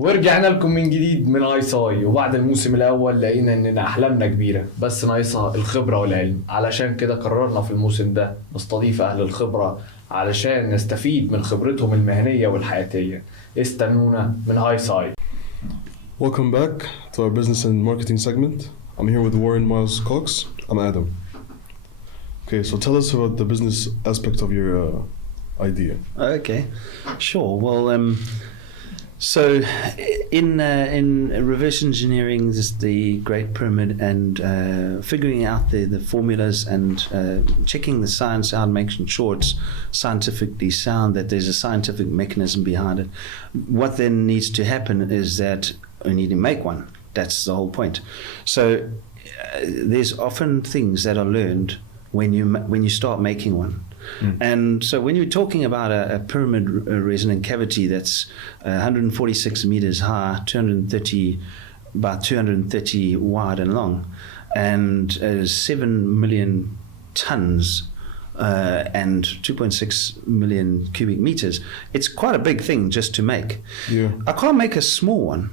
ورجعنا لكم من جديد من هاي ساي. وبعد الموسم الاول لقينا اننا احلامنا كبيره بس ناقصها الخبره والعلم. علشان كده قررنا في الموسم ده نستضيف اهل الخبره علشان نستفيد من خبرتهم المهنيه والحياتيه. استنونا من هاي ساي. Welcome back to our business and marketing segment. I'm here with Warren Miles Cox. I'm Adam. Okay, so tell us about the business aspect of your idea. Okay, sure. Well, so in reverse engineering, this is the Great Pyramid, and figuring out the formulas and checking the science out, making sure it's scientifically sound, that there's a scientific mechanism behind it. What then needs to happen is that we need to make one. That's the whole point. So there's often things that are learned when you start making one. And so when you're talking about a pyramid resonant cavity that's 146 meters high, about 230 wide and long, and 7 million tons and 2.6 million cubic meters, it's quite a big thing just to make. Yeah. I can't make a small one.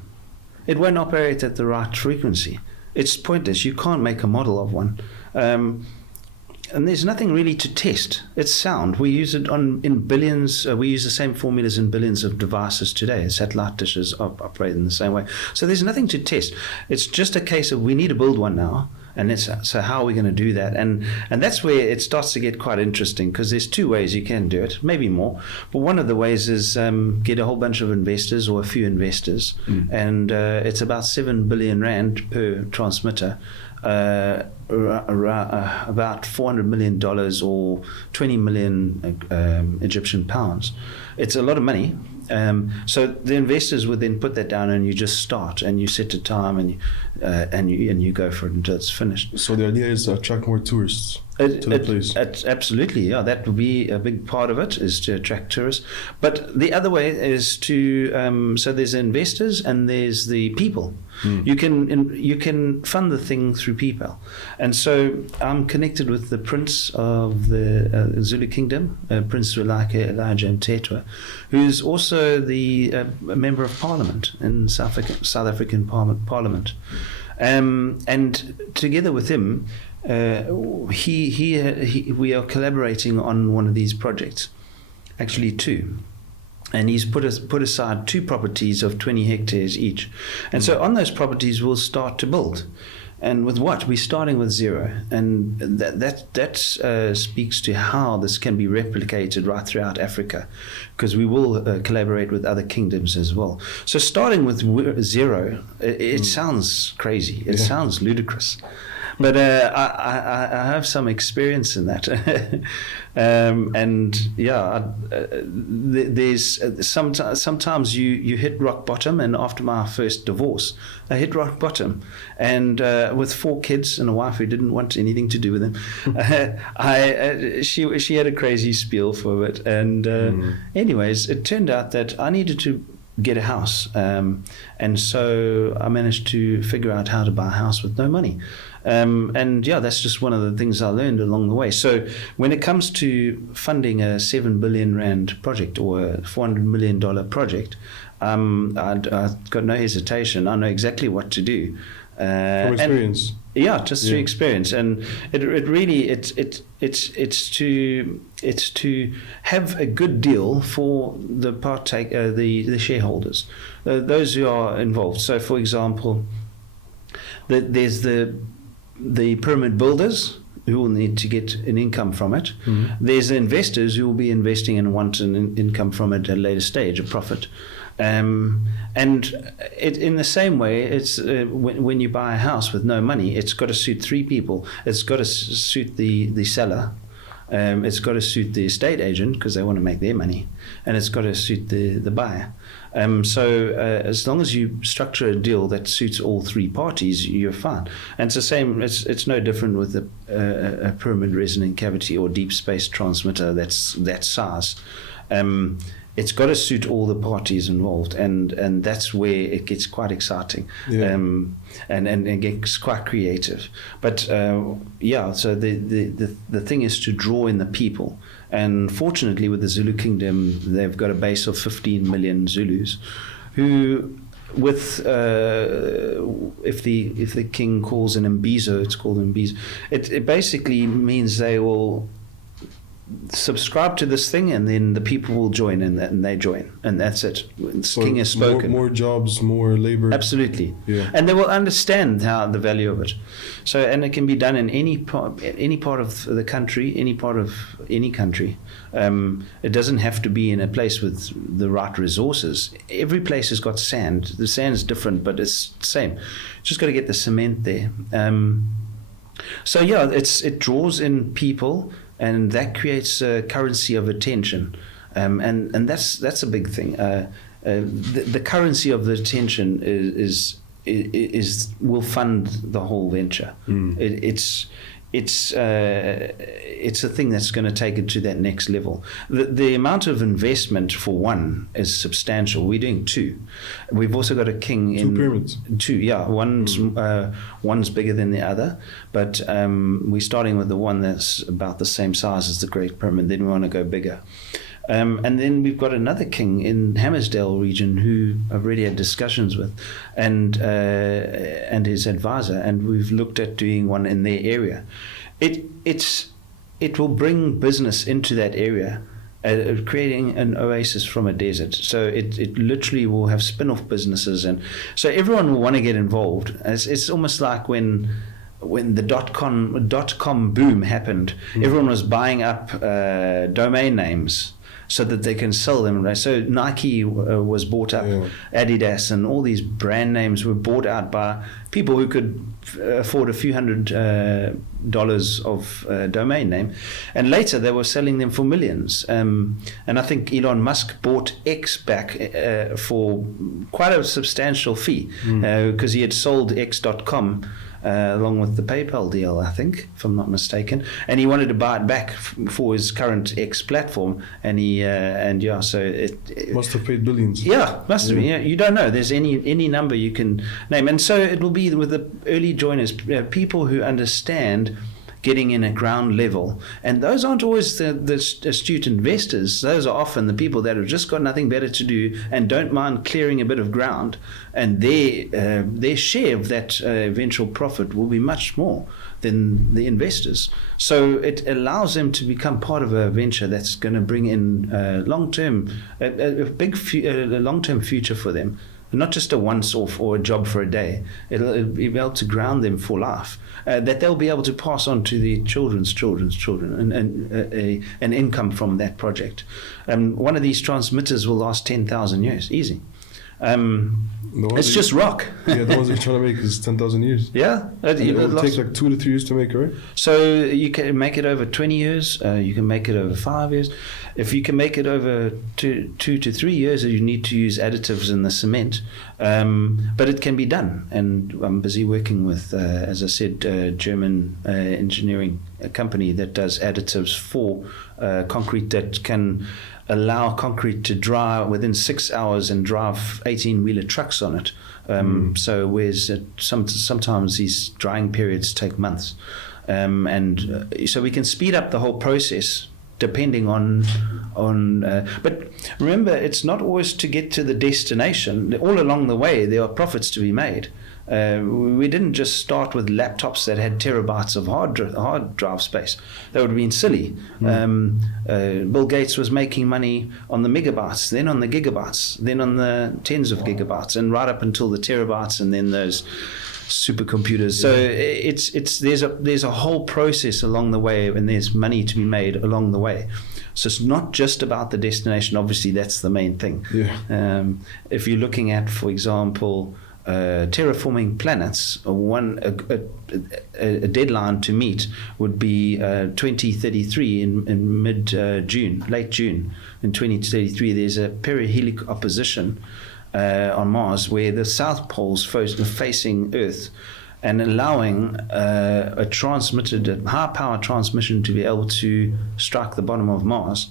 It won't operate at the right frequency. It's pointless. You can't make a model of one. And there's nothing really to test. It's sound. We use it in billions. We use the same formulas in billions of devices today. Satellite dishes operate in the same way. So there's nothing to test. It's just a case of we need to build one now. And so how are we going to do that? And that's where it starts to get quite interesting, because there's two ways you can do it, maybe more. But one of the ways is get a whole bunch of investors or a few investors. And it's about 7 billion rand per transmitter. About $400 million or 20 million Egyptian pounds. It's a lot of money. So the investors would then put that down, and you just start, and you set a time, and you go for it until it's finished. So the idea is to attract more tourists to the place. Absolutely, yeah. That would be a big part of it, is to attract tourists. But the other way is to so there's investors and there's the people. You can fund the thing through PayPal, and so I'm connected with the Prince of the Zulu Kingdom, Prince Elijah Mthethwa, who's also the member of Parliament in South African Parliament, and together with him, we are collaborating on one of these projects, actually two. And he's put aside two properties of 20 hectares each. And so on those properties, we'll start to build. And with what? We're starting with zero. And that speaks to how this can be replicated right throughout Africa, because we will collaborate with other kingdoms as well. So starting with zero, it sounds crazy. It sounds ludicrous. But I have some experience in that. And yeah, there's sometimes you hit rock bottom. And after my first divorce, I hit rock bottom, and with 4 kids and a wife who didn't want anything to do with him, she had a crazy spiel for it. And anyways, it turned out that I needed to get a house, and so I managed to figure out how to buy a house with no money. And yeah, that's just one of the things I learned along the way. So when it comes to funding a 7 billion rand project or a $400 million project, I've got no hesitation. I know exactly what to do. From experience. Through experience, and it really it's to have a good deal for the the shareholders, those who are involved. So, for example, there's the pyramid builders who will need to get an income from it. There's the investors who will be investing and want an income from it at a later stage, a profit. And in the same way, it's when you buy a house with no money, it's got to suit 3 people. It's got to suit the seller. It's got to suit the estate agent, because they want to make their money, and it's got to suit the buyer. So as long as you structure a deal that suits all 3 parties, you're fine. And it's the same. It's no different with a pyramid resonant cavity or deep space transmitter that's that size. It's got to suit all the parties involved, and that's where it gets quite exciting, and it gets quite creative. But so the thing is to draw in the people, and fortunately with the Zulu Kingdom, they've got a base of 15 million Zulus, who with if the king calls an imbizo, it's called imbizo. It basically means they will subscribe to this thing, and then the people will join, and they join, and that's it. So King has spoken. More jobs, more labor. Absolutely. Yeah. And they will understand how the value of it. So, and it can be done in any part of the country, any part of any country. It doesn't have to be in a place with the right resources. Every place has got sand. The sand's different, but it's the same. Just got to get the cement there. So yeah, it draws in people, and that creates a currency of attention, and that's a big thing. The currency of the attention is will fund the whole venture. It's a thing that's going to take it to that next level. The amount of investment for one is substantial. We're doing two. We've also got a king in pyramids. Two, yeah. One's bigger than the other, but we're starting with the one that's about the same size as the Great Pyramid. Then we want to go bigger. And then we've got another king in Hammersdale region who I've already had discussions with, and his advisor, and we've looked at doing one in their area. It will bring business into that area, creating an oasis from a desert. So it literally will have spin-off businesses, and so everyone will want to get involved. It's almost like when the dot-com boom happened, everyone was buying up domain names so that they can sell them. Right? So Nike was bought up, Adidas, and all these brand names were bought out by people who could afford a few $100 of domain name. And later they were selling them for millions. And I think Elon Musk bought X back for quite a substantial fee because he had sold X.com along with the PayPal deal, I think, if I'm not mistaken, and he wanted to buy it back for his current X platform, and so it must have paid billions. Yeah, must have been. Yeah, you don't know. There's any number you can name, and so it will be with the early joiners, people who understand getting in at ground level, and those aren't always the astute investors. Those are often the people that have just got nothing better to do and don't mind clearing a bit of ground, and their share of that eventual profit will be much more than the investors. So it allows them to become part of a venture that's going to bring in long-term, a big long-term future for them. Not just a once-off or a job for a day. It'll be able to ground them for life, that they'll be able to pass on to their children's children, and an income from that project. One of these transmitters will last 10,000 years, easy. It's just rock. Yeah, the ones they're trying to make is 10,000 years. Yeah. It will take like 2 to 3 years to make, right? So you can make it over 20 years. You can make it over 5 years. If you can make it over 2 to 3 years, you need to use additives in the cement. But it can be done. And I'm busy working with, as I said, a German engineering company that does additives for concrete that can allow concrete to dry within 6 hours and drive 18-wheeler trucks on it. So whereas sometimes these drying periods take months. So we can speed up the whole process depending on but remember, it's not always to get to the destination. All along the way there are profits to be made. We didn't just start with laptops that had terabytes of hard drive space. That would have been silly. Bill Gates was making money on the megabytes, then on the gigabytes, then on the tens of gigabytes, and right up until the terabytes, and then those supercomputers. So there's a whole process along the way, and there's money to be made along the way. So it's not just about the destination. Obviously, that's the main thing. Yeah. If you're looking at, for example, terraforming planets, a deadline to meet would be 2033 in late June. In 2033, there's a perihelic opposition on Mars where the South Pole's facing Earth, and allowing a high-power transmission to be able to strike the bottom of Mars,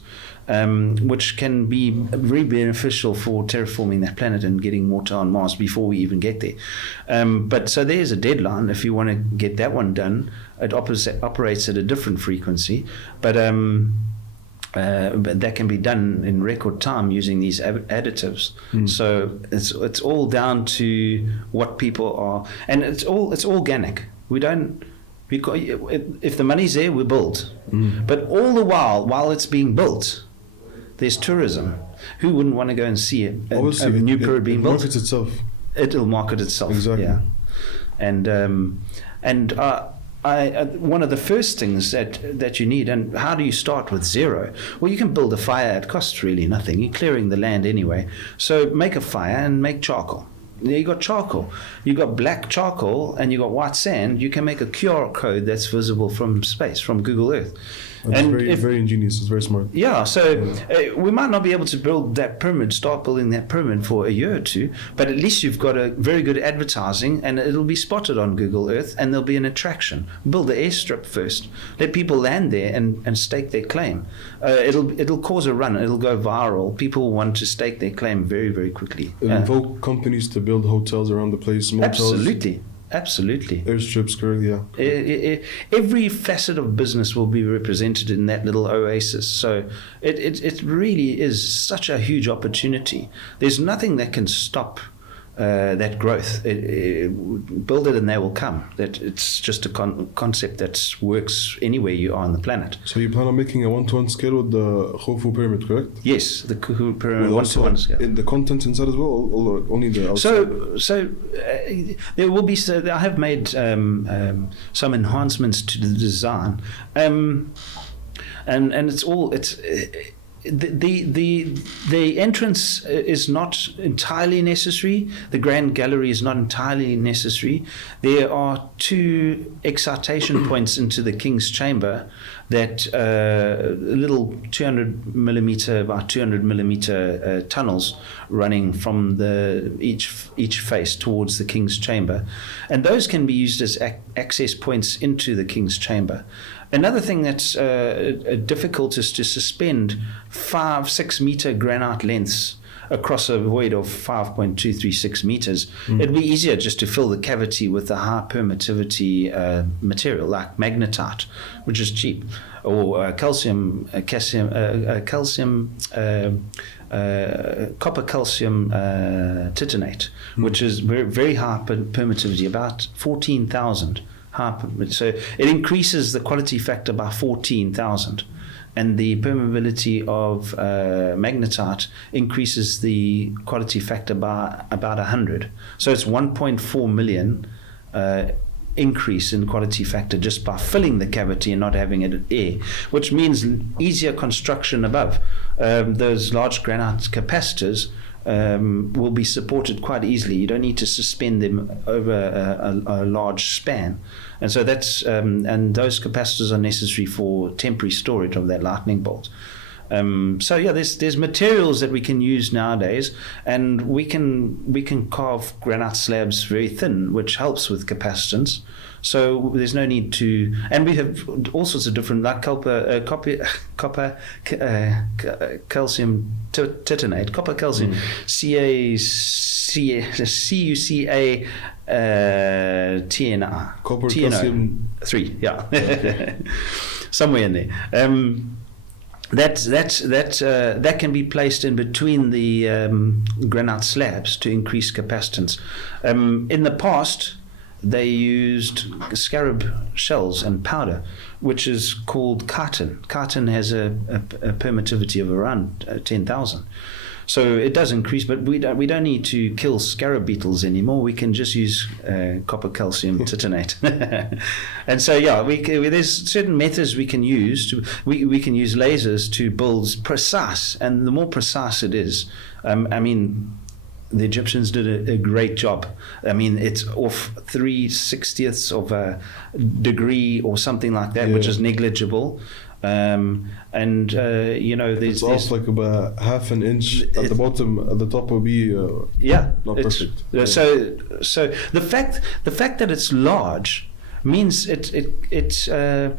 which can be very beneficial for terraforming that planet and getting water on Mars before we even get there. But so there's a deadline. If you want to get that one done, it operates at a different frequency. But but that can be done in record time using these additives. So it's all down to what people are, and it's organic. We don't. If the money's there, we build. But all the while it's being built, there's tourism. Who wouldn't want to go and see a new pyramid being built? Markets itself. It'll market itself. Exactly. Yeah. And one of the first things that you need, and how do you start with zero? Well, you can build a fire. It costs really nothing. You're clearing the land anyway. So make a fire and make charcoal. You got charcoal. You got black charcoal and you got white sand. You can make a QR code that's visible from space, from Google Earth. It's very ingenious. It's very smart. Yeah, so we might not be able to build that pyramid, start building that pyramid for a year or two, but at least you've got a very good advertising, and it'll be spotted on Google Earth, and there'll be an attraction. Build the airstrip first. Let people land there and stake their claim. It'll cause a run. It'll go viral. People want to stake their claim very, very quickly. Invoke companies to build hotels around the place, motels. Absolutely. Airstrips, correct, yeah. Every facet of business will be represented in that little oasis. So it really is such a huge opportunity. There's nothing that can stop that growth. Build it and they will come. It's just a concept that works anywhere you are on the planet. So you plan on making a 1-to-1 scale with the Khufu pyramid, correct? Yes, the Khufu pyramid 1-to-1 scale. In the content inside as well, or only the outside? So there will be. So I have made some enhancements to the design, and it's all The entrance is not entirely necessary. The Grand Gallery is not entirely necessary. There are 2 excitation points into the King's Chamber that little 200 millimeter by 200 millimeter tunnels running from each face towards the King's Chamber, and those can be used as access points into the King's Chamber. Another thing that's difficult is to suspend 5-6 meter granite lengths across a void of 5.236 meters. It'd be easier just to fill the cavity with a high permittivity material like magnetite, which is cheap, or copper calcium titanate, which is very, very high permittivity, about 14,000. So it increases the quality factor by 14,000, and the permeability of magnetite increases the quality factor by about 100. So it's 1.4 million increase in quality factor just by filling the cavity and not having it air, which means easier construction above. Those large granite capacitors will be supported quite easily. You don't need to suspend them over a large span, and so that's and those capacitors are necessary for temporary storage of that lightning bolt. So yeah, there's materials that we can use nowadays, and we can carve granite slabs very thin, which helps with capacitance. So there's no need to, and we have all sorts of different, like copper calcium titanate, copper calcium, CuCa TNI, Copper calcium 3, yeah, somewhere in there. That can be placed in between the granite slabs to increase capacitance. In the past, they used scarab shells and powder, which is called chitin. Chitin has a permittivity of around 10,000. So it does increase, but we don't need to kill scarab beetles anymore. We can just use copper calcium titanate. And so yeah, there's certain methods we can use. We can use lasers to build precise, and the more precise it is, I mean, the Egyptians did a great job. I mean, it's off 3/60ths of a degree or something like that, which is negligible. There's off like about half an inch at the bottom. At the top will be not perfect. So the fact that it's large means the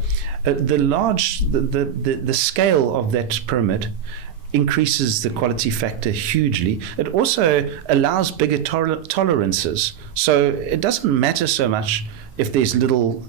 scale of that pyramid increases the quality factor hugely. It also allows bigger tolerances. So it doesn't matter so much if there's little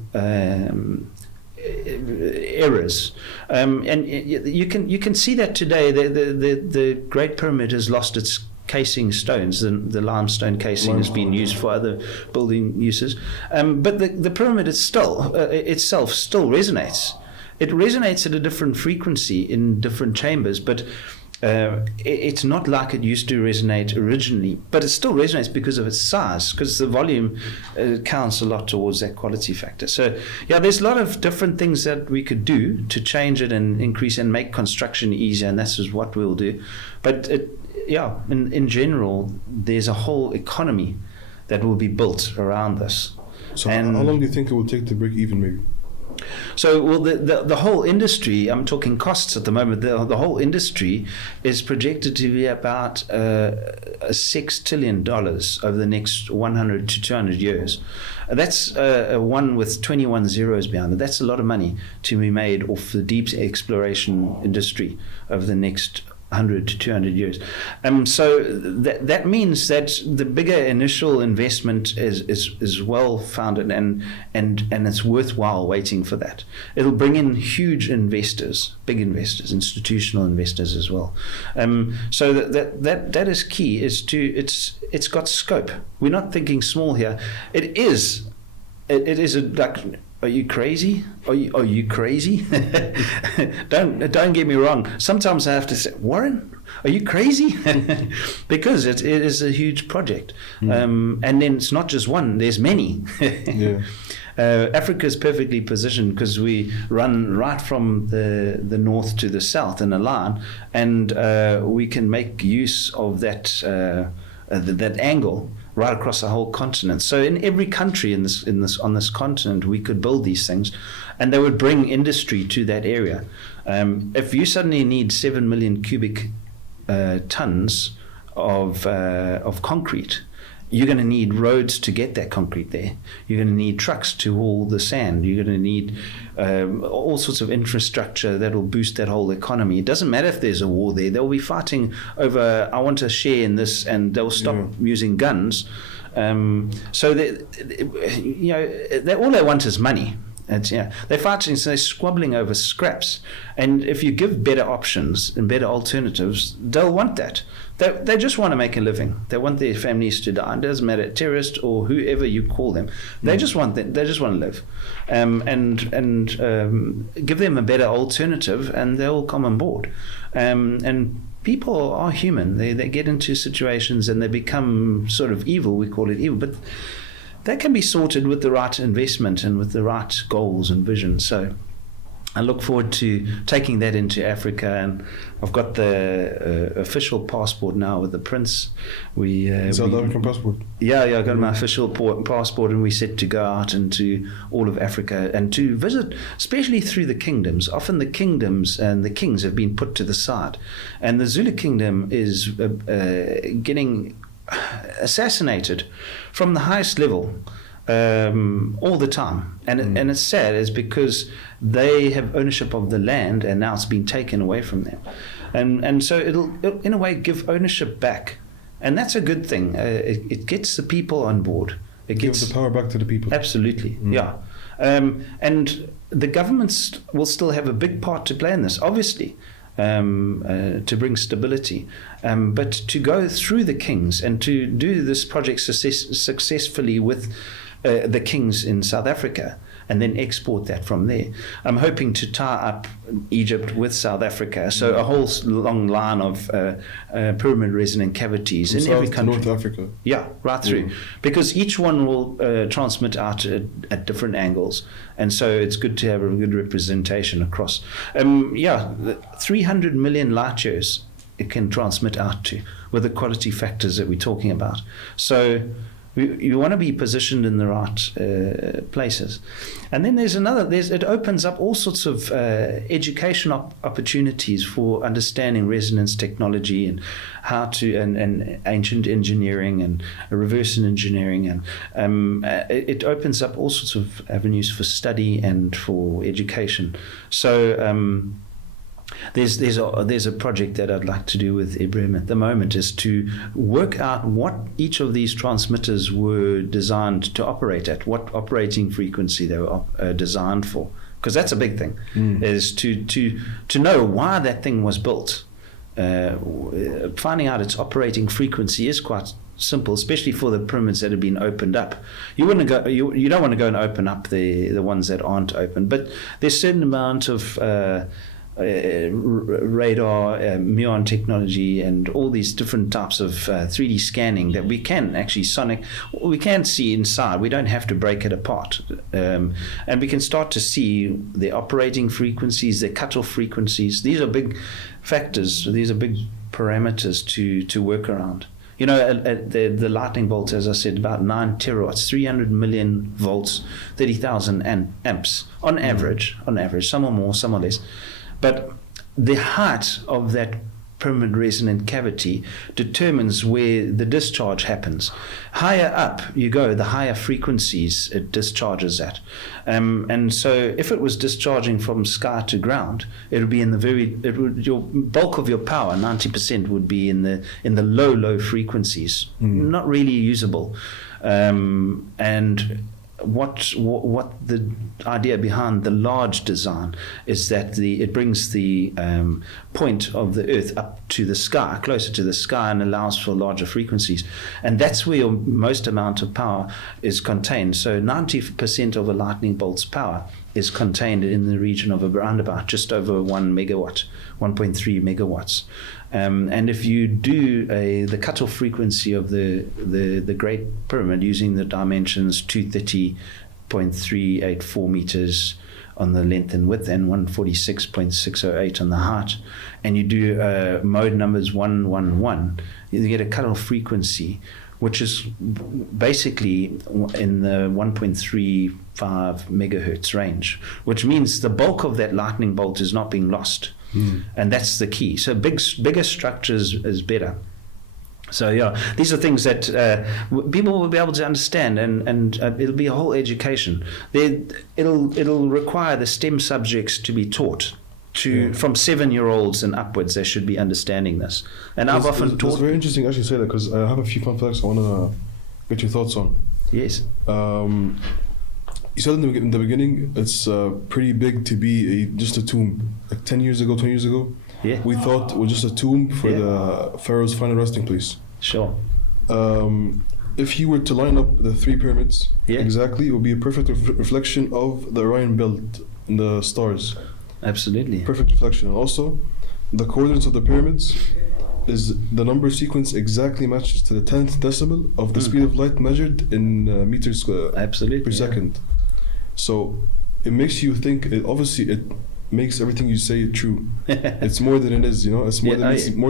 errors, and you can see that today. The Great Pyramid has lost its casing stones. The limestone casing has been used for other building uses, but the pyramid itself still resonates. It resonates at a different frequency in different chambers, but it's not like it used to resonate originally, but it still resonates because of its size, because the volume counts a lot towards that quality factor. So yeah, there's a lot of different things that we could do to change it and increase and make construction easier, and this is what we'll do. But in general, there's a whole economy that will be built around this. So how long do you think it will take to break even, maybe? So, well, the whole industry, I'm talking costs at the moment, the whole industry is projected to be about $6 trillion over the next 100 to 200 years. That's a one with 21 zeros behind it. That's a lot of money to be made off the deep exploration industry over the next 100 to 200 years. So that means that the bigger initial investment is well founded and it's worthwhile waiting for that. It'll bring in huge investors, big investors, institutional investors as well. So that is key. It's got scope. We're not thinking small here. It is like. Are you crazy? Are you crazy? Don't get me wrong. Sometimes I have to say, Warren, are you crazy? Because it is a huge project. And then it's not just one, there's many. Yeah. Africa is perfectly positioned because we run right from the north to the south in a line, and we can make use of that angle right across the whole continent. So in every country on this continent, we could build these things, and they would bring industry to that area. If you suddenly need 7 million cubic tons of concrete, you're going to need roads to get that concrete there. You're going to need trucks to haul the sand. You're going to need all sorts of infrastructure that will boost that whole economy. It doesn't matter if there's a war there. They'll be fighting over, I want a share in this, and they'll stop using guns. So all they want is money. They're fighting, so they're squabbling over scraps. And if you give better options and better alternatives, they'll want that. They just want to make a living. They want their families to die. It doesn't matter, terrorist or whoever you call them. They just want that. They just want to live, and give them a better alternative, and they'll come on board. And people are human. They get into situations and they become sort of evil. We call it evil, but that can be sorted with the right investment and with the right goals and vision. So I look forward to taking that into Africa, and I've got the official passport now with the Prince. South African passport? Yeah, I got my official passport, and we set to go out into all of Africa and to visit, especially through the kingdoms. Often the kingdoms and the kings have been put to the side, and the Zulu kingdom is getting assassinated from the highest level all the time, and it's sad, is because they have ownership of the land and now it's been taken away from them, and so it'll in a way give ownership back, and that's a good thing. It gets the people on board. It gives the power back to the people. Absolutely. Yeah. And the governments will still have a big part to play in this, obviously, to bring stability, but to go through the kings and to do this project successfully with the kings in South Africa, and then export that from there. I'm hoping to tie up Egypt with South Africa, so a whole long line of pyramid resonant cavities in every country. North Africa. Yeah, right through, because each one will transmit out at different angles, and so it's good to have a good representation across. 300 million light years it can transmit out to, with the quality factors that we're talking about. So you want to be positioned in the right places. And then it opens up all sorts of education opportunities for understanding resonance technology and how to, and ancient engineering and reverse engineering. And it opens up all sorts of avenues for study and for education. So there's a project that I'd like to do with Ibrahim at the moment, is to work out what each of these transmitters were designed to operate at, what operating frequency they were designed for, because that's a big thing, is to know why that thing was built. Finding out its operating frequency is quite simple, especially for the pyramids that have been opened up. You wouldn't go. You don't want to go and open up the ones that aren't open. But there's a certain amount of radar, muon technology, and all these different types of 3D scanning that we can actually we can see inside. We don't have to break it apart, and we can start to see the operating frequencies, the cutoff frequencies. These are big factors. These are big parameters to work around. You know, the lightning bolt, as I said, about 9 terawatts, 300 million volts, 30,000 amps on average. Some are more, some are less. But the height of that pyramid resonant cavity determines where the discharge happens. Higher up you go, the higher frequencies it discharges at. And so if it was discharging from sky to ground, it would be in your bulk of your power, 90%, would be in the low frequencies, not really usable. And what the idea behind the large design is that it brings the point of the Earth up to the sky, closer to the sky, and allows for larger frequencies. And that's where your most amount of power is contained. So 90% of a lightning bolt's power is contained in the region of around about just over 1 megawatt, 1.3 megawatts. And if you do the cutoff frequency of the Great Pyramid using the dimensions 230.384 meters on the length and width and 146.608 on the height, and you do mode numbers 111, you get a cutoff frequency which is basically in the 1.35 megahertz range, which means the bulk of that lightning bolt is not being lost. And that's the key. So bigger structures is better. So yeah, these are things that people will be able to understand, and it'll be a whole education. It'll require the STEM subjects to be taught. From 7-year-olds and upwards, they should be understanding this. And I've often taught. It's very interesting actually say that, because I have a few fun facts I want to get your thoughts on. Yes. You said in the beginning it's pretty big to be just a tomb. Like 10 years ago, 20 years ago, we thought it was just a tomb for the pharaoh's final resting place. Sure. If you were to line up the 3 pyramids exactly, it would be a perfect reflection of the Orion belt and the stars. Absolutely. Perfect reflection. And also, the coordinates of the pyramids is the number sequence exactly matches to the 10th decimal of the speed of light measured in meters per second. So it makes you think. Obviously, it makes everything you say true. It's more than it is. You know, it's more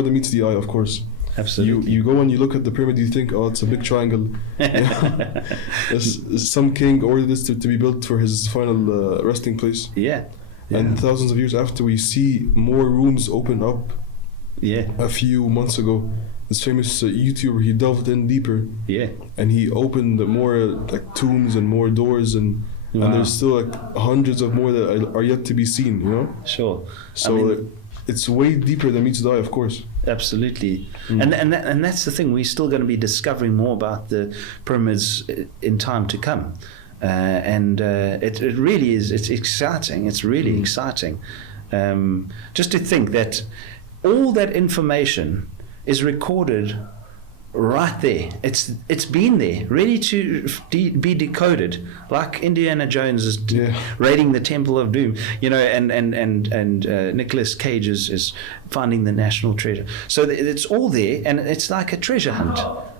than meets the eye. Of course. Absolutely. You go and you look at the pyramid, you think, oh, it's a big triangle. Some king ordered this to be built for his final resting place. And thousands of years after, we see more rooms open up. A few months ago, this famous YouTuber, he delved in deeper. And he opened more like tombs and more doors, and there's still like hundreds of more that are yet to be seen. You know. Sure. So it's way deeper than meets the eye, of course. Absolutely. And that's the thing. We're still going to be discovering more about the pyramids in time to come. It really is. It's exciting. It's really exciting. Just to think that all that information is recorded right there. It's been there, ready to be decoded, like Indiana Jones is raiding the Temple of Doom. You know, and Nicolas Cage is finding the national treasure. So it's all there, and it's like a treasure hunt.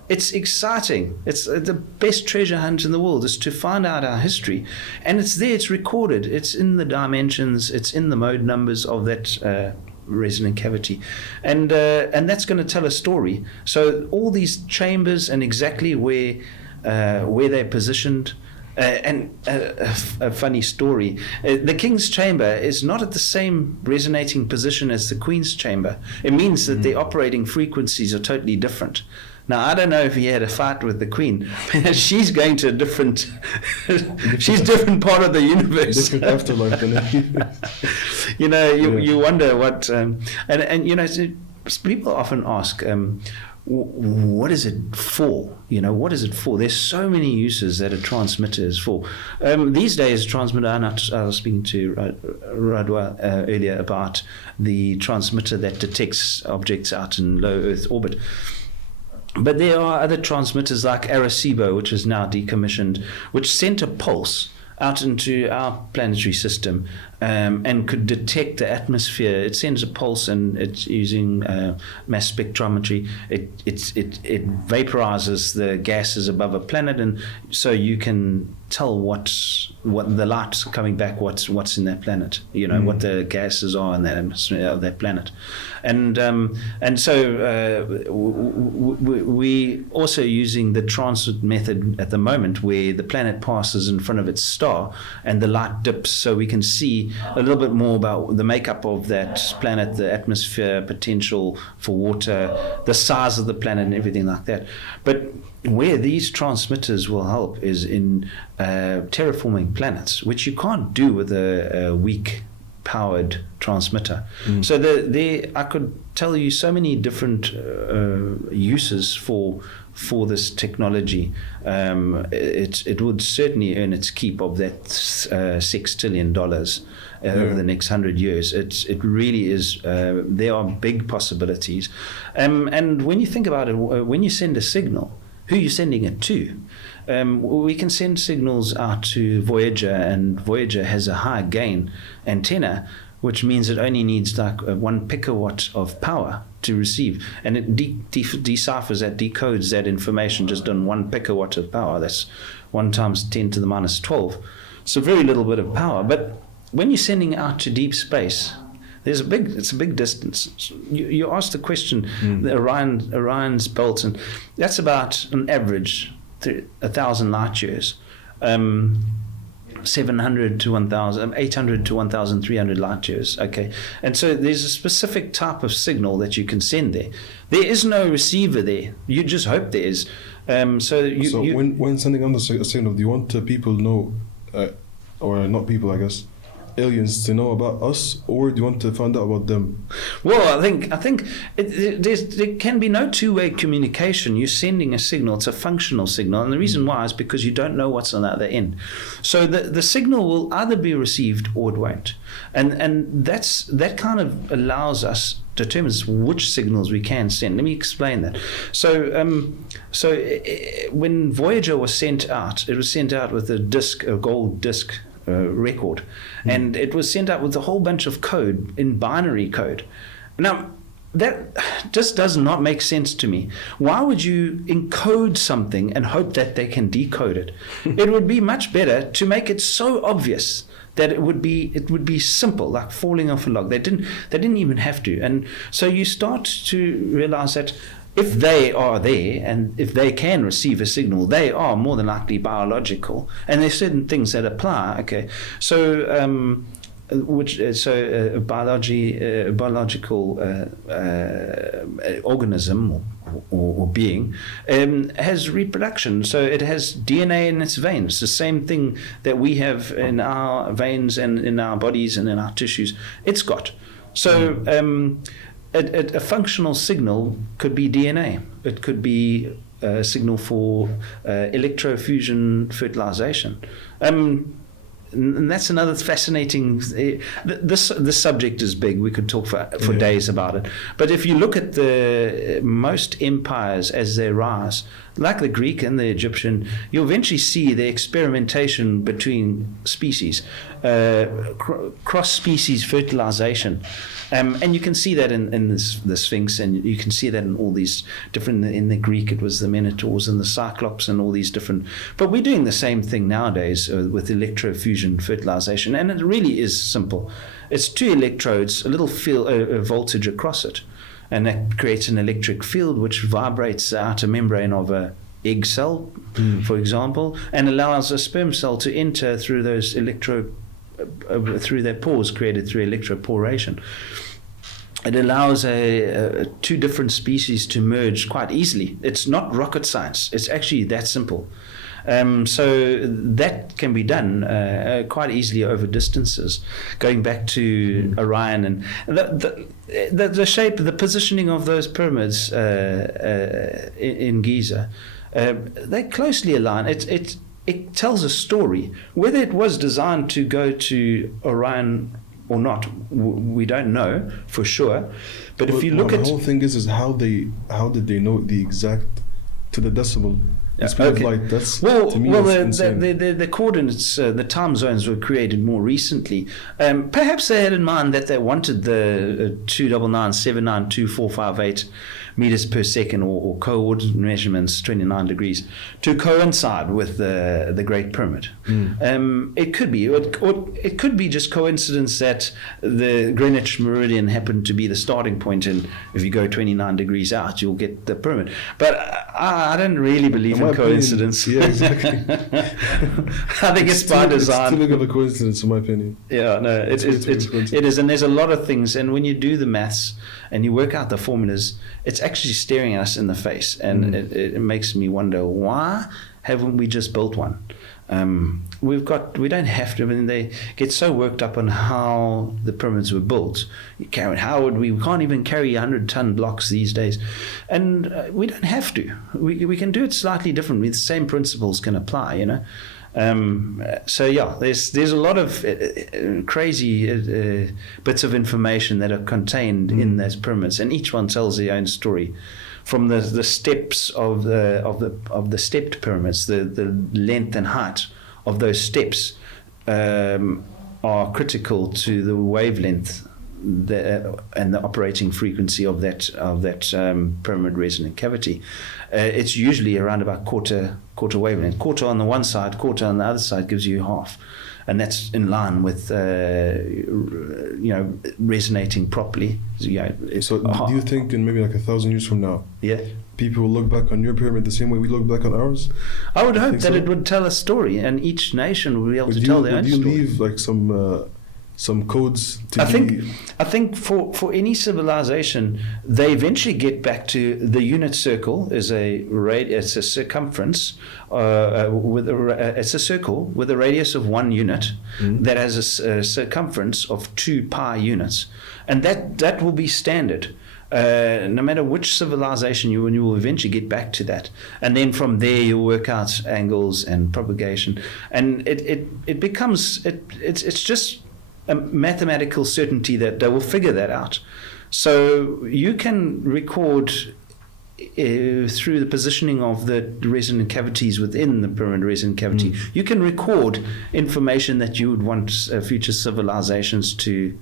It's exciting. It's the best treasure hunt in the world is to find out our history. And it's there, it's recorded. It's in the dimensions, it's in the mode numbers of that resonant cavity. And that's going to tell a story. So all these chambers and exactly where they're positioned. And a funny story, the King's Chamber is not at the same resonating position as the Queen's Chamber. It means that the operating frequencies are totally different. Now, I don't know if he had a fight with the Queen. She's going to a different part of the universe. Different afterlife. You know, you wonder what, and you know, so people often ask, what is it for? What is it for? There's so many uses that a transmitter is for. These days, transmitter, I was speaking to Radwa earlier about the transmitter that detects objects out in low Earth orbit. But there are other transmitters like Arecibo, which is now decommissioned, which sent a pulse out into our planetary system and could detect the atmosphere. It sends a pulse, and it's using mass spectrometry. It vaporizes the gases above a planet, and so you can tell what the light coming back, what's in that planet. What the gases are in that atmosphere of that planet, and so we also using the transit method at the moment, where the planet passes in front of its star and the light dips, so we can see a little bit more about the makeup of that planet, the atmosphere, potential for water, the size of the planet, and everything like that. But where these transmitters will help is in terraforming planets, which you can't do with a weak powered transmitter. So I could tell you so many different uses for this technology. It would certainly earn its keep of that $6 trillion over the next 100 years. It really is. There are big possibilities, and when you think about it, when you send a signal, who are you sending it to? We can send signals out to Voyager, and Voyager has a high gain antenna, which means it only needs like 1 picowatt of power to receive, and it deciphers that, decodes that information just on 1 picowatt of power. That's 1 times 10 to the minus 12. So very little bit of power. But when you're sending out to deep space, it's a big distance. You asked the question, the Orion's belt, and that's about an average 1,000 light years. 700 to 1,000, 800 to 1,300 light years. Okay, and so there's a specific type of signal that you can send there. There is no receiver there. You just hope there is. When sending on the signal, do you want people to know, or not people, I guess, aliens to know about us, or do you want to find out about them? Well, I think there can be no two-way communication. You're sending a signal; it's a functional signal, and the reason why is because you don't know what's on the other end. So the signal will either be received or it won't, and that kind of allows us, determines which signals we can send. Let me explain that. So when Voyager was sent out, it was sent out with a gold disc. Record, and it was sent out with a whole bunch of code in binary code. Now that just does not make sense to me. Why would you encode something and hope that they can decode it? It would be much better to make it so obvious that it would be simple, like falling off a log. They didn't even have to. And so you start to realize that if they are there and if they can receive a signal, they are more than likely biological, and there's certain things that apply. Okay, so biological organism or being has reproduction, so it has DNA in its veins. It's the same thing that we have in our veins and in our bodies and in our tissues. It's got so. A functional signal could be DNA. It could be a signal for electrofusion fertilization. And that's another fascinating. This subject is big. We could talk for days about it. But if you look at the most empires as they rise, like the Greek and the Egyptian, you'll eventually see the experimentation between species, cross-species fertilization. And you can see that in the Sphinx, and you can see that in all these different, in the Greek it was the Minotaurs and the Cyclops and all these different, but we're doing the same thing nowadays with electrofusion fertilization, and it really is simple. It's 2 electrodes, a little voltage across it, and that creates an electric field which vibrates the outer membrane of a egg cell, for example, and allows a sperm cell to enter through those through their pores created through electroporation. It allows 2 different species to merge quite easily. It's not rocket science. It's actually that simple. So that can be done quite easily over distances. Going back to Orion and the shape, the positioning of those pyramids in Giza, they closely align. It tells a story. Whether it was designed to go to Orion or not, we don't know for sure. But if you look at the whole thing is how did they know the exact to the decimal speed of light? That's to me insane. The coordinates, the time zones were created more recently. Perhaps they had in mind that they wanted the 299792458 meters per second or coordinate measurements 29 degrees to coincide with the Great Pyramid. It could be, or it could be just coincidence that the Greenwich meridian happened to be the starting point, and if you go 29 degrees out, you'll get the pyramid. But I don't really believe in coincidence. Yeah, exactly. I think it's by design. It's too big of a coincidence, in my opinion. Yeah, no, it is, and there's a lot of things, and when you do the maths and you work out the formulas, it's actually staring us in the face, and it makes me wonder, why haven't we just built one? We don't have to. I mean, they get so worked up on how the pyramids were built. We can't even carry 100-ton blocks these days, and we don't have to. We can do it slightly differently. The same principles can apply, you know. So yeah, there's a lot of crazy bits of information that are contained in those pyramids, and each one tells their own story. From the steps of the stepped pyramids, the length and height of those steps are critical to the wavelength and the operating frequency of that pyramid resonant cavity. It's usually around about quarter wavelength. Quarter on the one side, quarter on the other side gives you half, and that's in line with resonating properly. So do you think in maybe like 1,000 years from now, people will look back on your pyramid the same way we look back on ours? I would hope that it would tell a story, and each nation will be able to tell their own story. Would you leave like some codes to I think for any civilization, they eventually get back to the unit circle is it's a circumference it's a circle with a radius of 1 unit that has a circumference of 2 pi units, and that will be standard. No matter which civilization you will eventually get back to that, and then from there you'll work out angles and propagation, and it becomes it's just a mathematical certainty that they will figure that out. So you can record through the positioning of the resonant cavities within the pyramid resonant cavity, you can record information that you would want future civilizations to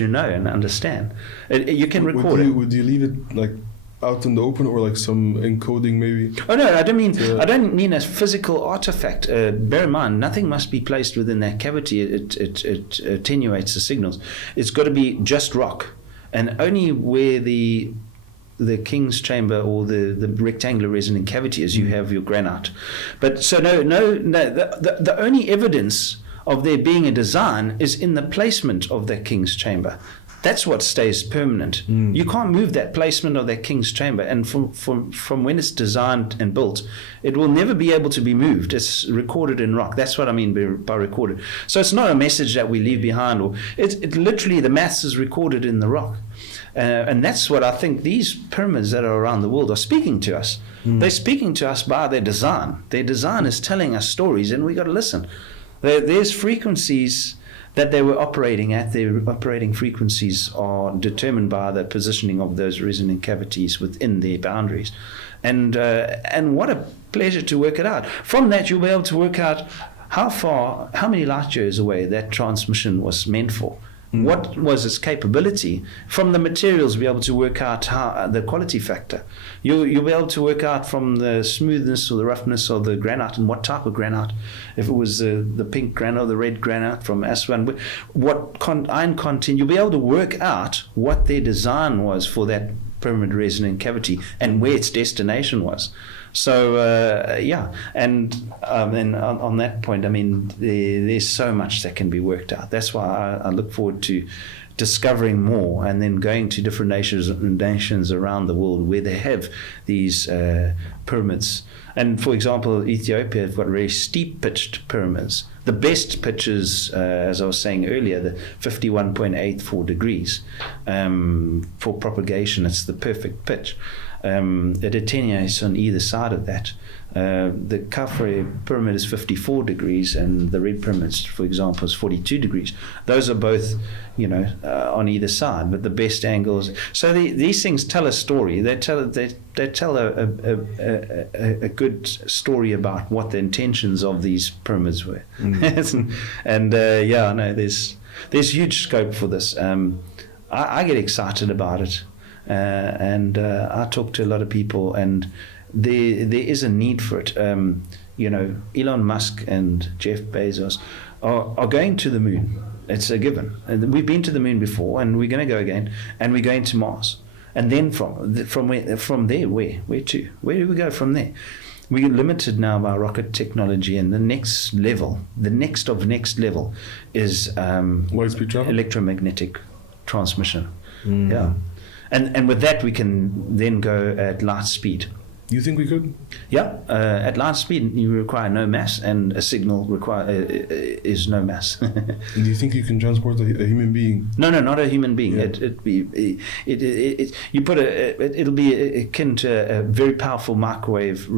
know and understand. You can record it. Would you leave it like out in the open, or like some encoding maybe? Oh no, I don't mean a physical artifact. Bear in mind, nothing must be placed within that cavity. It attenuates the signals. It's got to be just rock, and only where the king's chamber or the rectangular resonant cavity is, you have your granite. But so no. The only evidence of there being a design is in the placement of that king's chamber. That's what stays permanent. You can't move that placement of that king's chamber, and from when it's designed and built, it will never be able to be moved. It's recorded in rock. That's what I mean by recorded. So it's not a message that we leave behind, or it literally, the maths is recorded in the rock. And that's what I think these pyramids that are around the world are speaking to us. They're speaking to us by their design. Their design is telling us stories, and we got to listen. There's frequencies that they were operating at. Their operating frequencies are determined by the positioning of those resonant cavities within their boundaries. And what a pleasure to work it out. From that, you'll be able to work out how many light years away that transmission was meant for. What was its capability? From the materials, you'll be able to work out how the quality factor. You'll be able to work out from the smoothness or the roughness of the granite, and what type of granite. If it was the pink granite or the red granite from Aswan, what iron content. You'll be able to work out what their design was for that pyramid resonant cavity and where its destination was. So and on that point, I mean, there's so much that can be worked out. That's why I look forward to discovering more, and then going to different nations around the world where they have these pyramids. And for example, Ethiopia have got very steep pitched pyramids. The best pitches, as I was saying earlier, the 51.84 degrees for propagation. It's the perfect pitch. It attenuates on either side of that. The Khafre pyramid is 54 degrees, and the Red Pyramid, for example, is 42 degrees. Those are both, on either side, but the best angles. So these things tell a story. They tell a good story about what the intentions of these pyramids were. And there's huge scope for this. I get excited about it, and I talk to a lot of people, and there is a need for it. Elon Musk and Jeff Bezos are going to the moon. It's a given. And we've been to the moon before, and we're going to go again, and we're going to Mars. And then from there, where to? Where do we go from there? We're limited now by rocket technology, and the next level is light-speed travel? Electromagnetic transmission. Yeah. And with that, we can then go at light speed. You think we could? Yeah, at light speed you require no mass, and a signal is no mass. Do you think you can transport a human being? No, not a human being. Yeah. It'll be akin to a very powerful microwave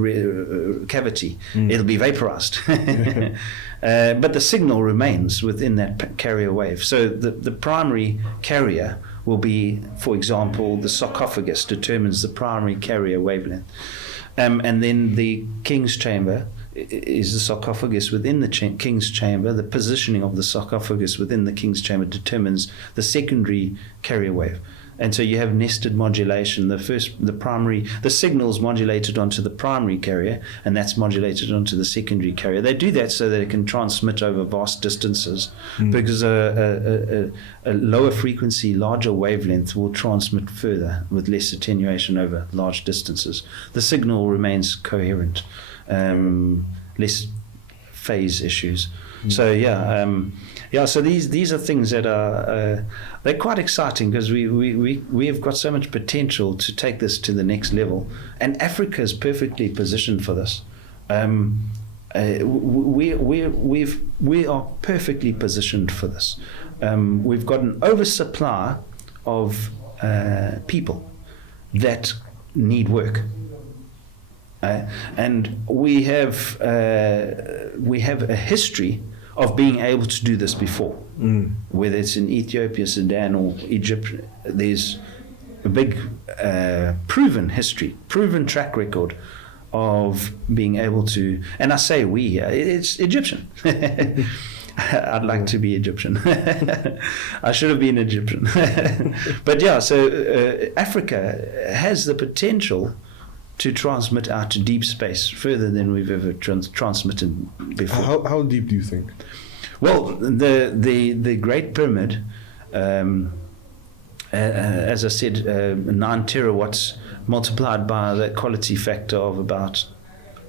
cavity. It'll be vaporized, but the signal remains within that carrier wave. So the primary carrier will be, for example, the sarcophagus determines the primary carrier wavelength. And then the king's chamber is the sarcophagus within the king's chamber. The positioning of the sarcophagus within the king's chamber determines the secondary carrier wave. And so you have nested modulation. The signal is modulated onto the primary carrier, and that's modulated onto the secondary carrier. They do that so that it can transmit over vast distances, because a lower frequency, larger wavelength will transmit further with less attenuation over large distances. The signal remains coherent, less phase issues. So so these are things that are they're quite exciting, because we have got so much potential to take this to the next level, and Africa is perfectly positioned for this. We are perfectly positioned for this. We've got an oversupply of people that need work. And we have a history of being able to do this before, whether it's in Ethiopia, Sudan, or Egypt. There's a big proven history, proven track record of being able to, and I say we, it's Egyptian. I'd like to be Egyptian. I should have been Egyptian. But so Africa has the potential to transmit out to deep space, further than we've ever transmitted before. How deep do you think? Well, the Great Pyramid, as I said, 9 terawatts multiplied by the quality factor of about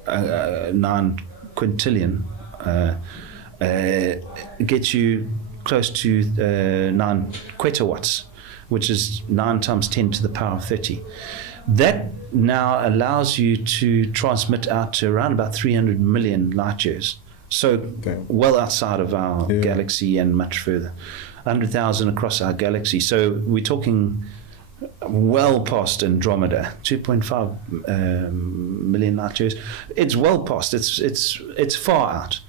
9 quintillion gets you close to 9 quetawatts, which is 9 times 10 to the power of 30. That now allows you to transmit out to around about 300 million light years. So well outside of our galaxy and much further. 100,000 across our galaxy. So we're talking well past Andromeda, 2.5 million light years. It's well past. It's far out.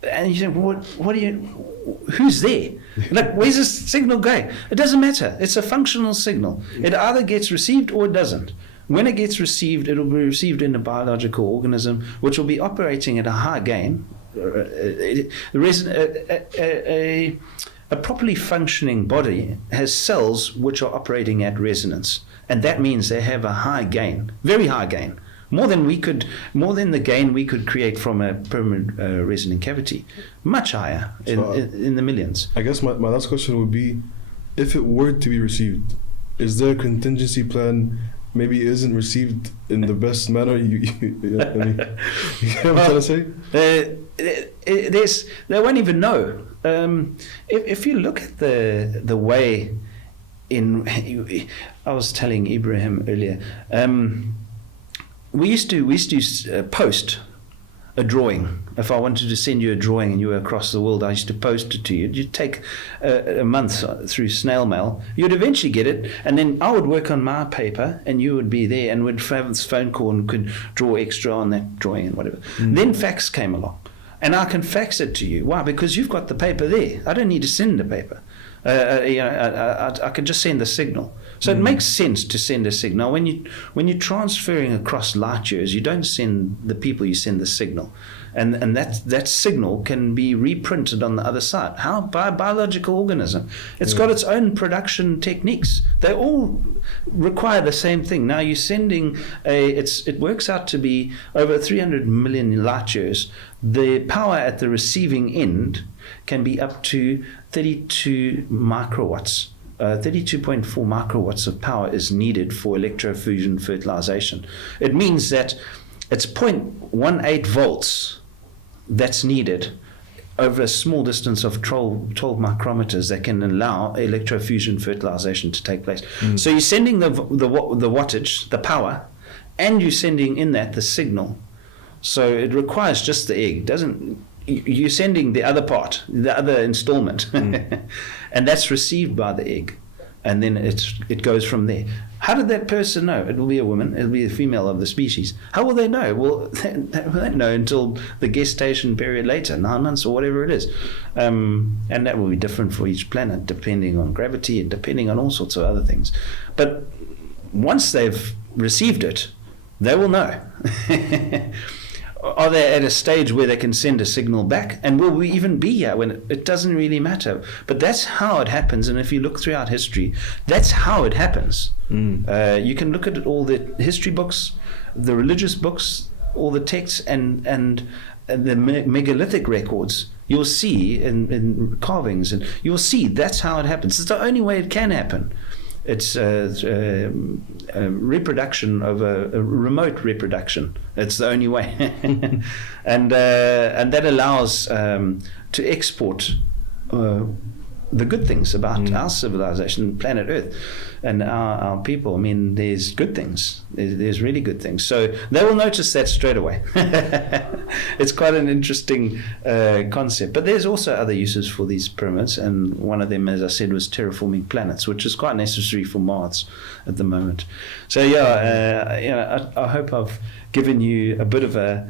And you think, who's there? Like, where's this signal going? It doesn't matter. It's a functional signal. It either gets received or it doesn't. When it gets received, it will be received in a biological organism, which will be operating at a high gain. A properly functioning body has cells which are operating at resonance, and that means they have a high gain, very high gain. More than the gain we could create from a permanent resonant cavity, much higher, in the millions. I guess my last question would be, if it were to be received, is there a contingency plan maybe isn't received in the best manner. You know what I'm trying to say? They won't even know. If you look at the way I was telling Ibrahim earlier, we used to post a drawing. If I wanted to send you a drawing and you were across the world, I used to post it to you. You'd take a month through snail mail. You'd eventually get it, and then I would work on my paper, and you would be there, and we'd have this phone call and could draw extra on that drawing and whatever. Then fax came along, and I can fax it to you. Why? Because you've got the paper there. I don't need to send the paper. I can just send the signal. So it makes sense to send a signal. When you're transferring across light years, you don't send the people, you send the signal. And that signal can be reprinted on the other side. How? By a biological organism. It's got its own production techniques. They all require the same thing. Now you're sending it works out to be over 300 million light years. The power at the receiving end can be up to 32 microwatts. 32.4 microwatts of power is needed for electrofusion fertilization. It means that it's 0.18 volts that's needed over a small distance of 12 micrometers that can allow electrofusion fertilization to take place. So you're sending the wattage, the power, and you're sending in that the signal. So it requires just the egg. You're sending the other part, the other installment, and that's received by the egg, and then it goes from there. How did that person know? It will be a woman, it'll be a female of the species. How will they know? Well, they won't know until the gestation period later, 9 months or whatever it is. And that will be different for each planet, depending on gravity and depending on all sorts of other things. But once they've received it, they will know. Are they at a stage where they can send a signal back? And will we even be here when it doesn't really matter? But that's how it happens. And if you look throughout history, that's how it happens. You can look at all the history books, the religious books, all the texts, and the megalithic records. You'll see in carvings, and you'll see that's how it happens. It's the only way it can happen. It's a reproduction of a remote reproduction. It's the only way, and that allows to export the good things about our civilization, planet Earth, and our people. I mean, there's good things. There's really good things. So they will notice that straight away. It's quite an interesting concept. But there's also other uses for these pyramids, and one of them, as I said, was terraforming planets, which is quite necessary for Mars at the moment. So I hope I've given you a bit of a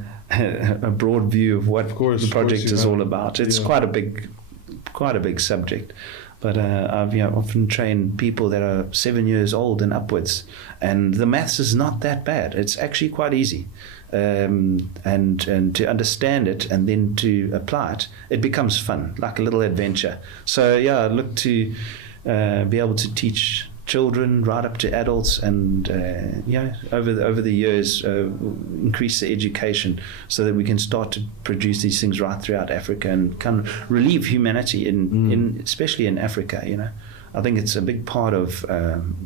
broad view of what the project is all about. It's quite a big subject, but I've often trained people that are 7 years old and upwards, and the maths is not that bad. It's actually quite easy, and to understand it and then to apply it, it becomes fun, like a little adventure. So I look to be able to teach children right up to adults, and over the years increase the education so that we can start to produce these things right throughout Africa and kind of relieve humanity in especially in Africa. I think it's a big part of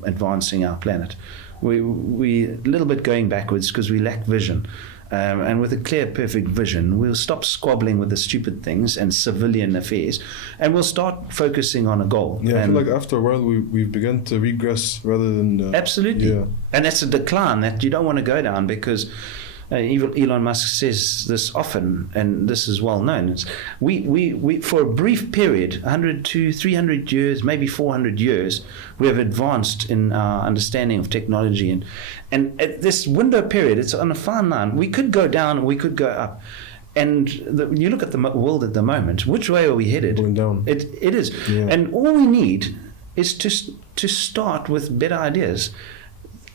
advancing our planet. We a little bit going backwards because we lack vision. And with a clear, perfect vision, we'll stop squabbling with the stupid things and civilian affairs, and we'll start focusing on a goal. Yeah, I feel like after a while we've begun to regress rather than... Absolutely. Yeah. And that's a decline that you don't want to go down, because Elon Musk says this often, and this is well known. It's, we for a brief period, 100 to 300 years, maybe 400 years, we have advanced in our understanding of technology. And at this window period, it's on a fine line. We could go down and we could go up. And when you look at the world at the moment, which way are we headed? Going down. It is. Yeah. And all we need is to start with better ideas.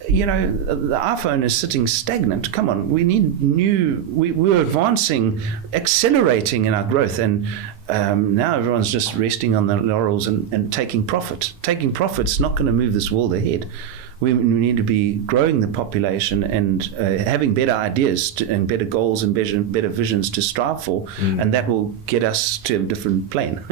The iPhone is sitting stagnant. Come on, we need we're advancing, accelerating in our growth, and Now everyone's just resting on their laurels and taking profit. Taking profit's not going to move this world ahead. We need to be growing the population and having better ideas and better goals and better visions to strive for, and that will get us to a different plane,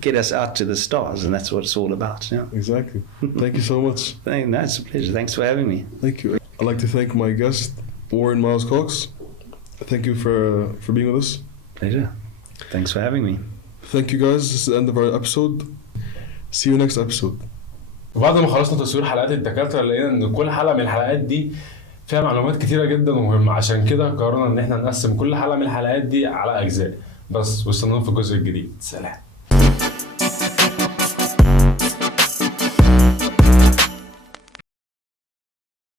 get us out to the stars, and that's what it's all about. Yeah. Exactly. Thank you so much. No, it's a pleasure. Thanks for having me. Thank you. I'd like to thank my guest, Warren Miles Cox. Thank you for being with us. Pleasure. Thanks for having me. Thank you guys. This is the end of our episode. See you next episode. وبعد ما خلصنا تصوير حلقات الدكاترة لقينا ان كل حلقة من الحلقات دي فيها معلومات كتيرة جدا ومهمة، عشان كده قررنا ان احنا نقسم كل حلقة من الحلقات دي على اجزاء بس، واستنونا في الجزء الجديد. سلام.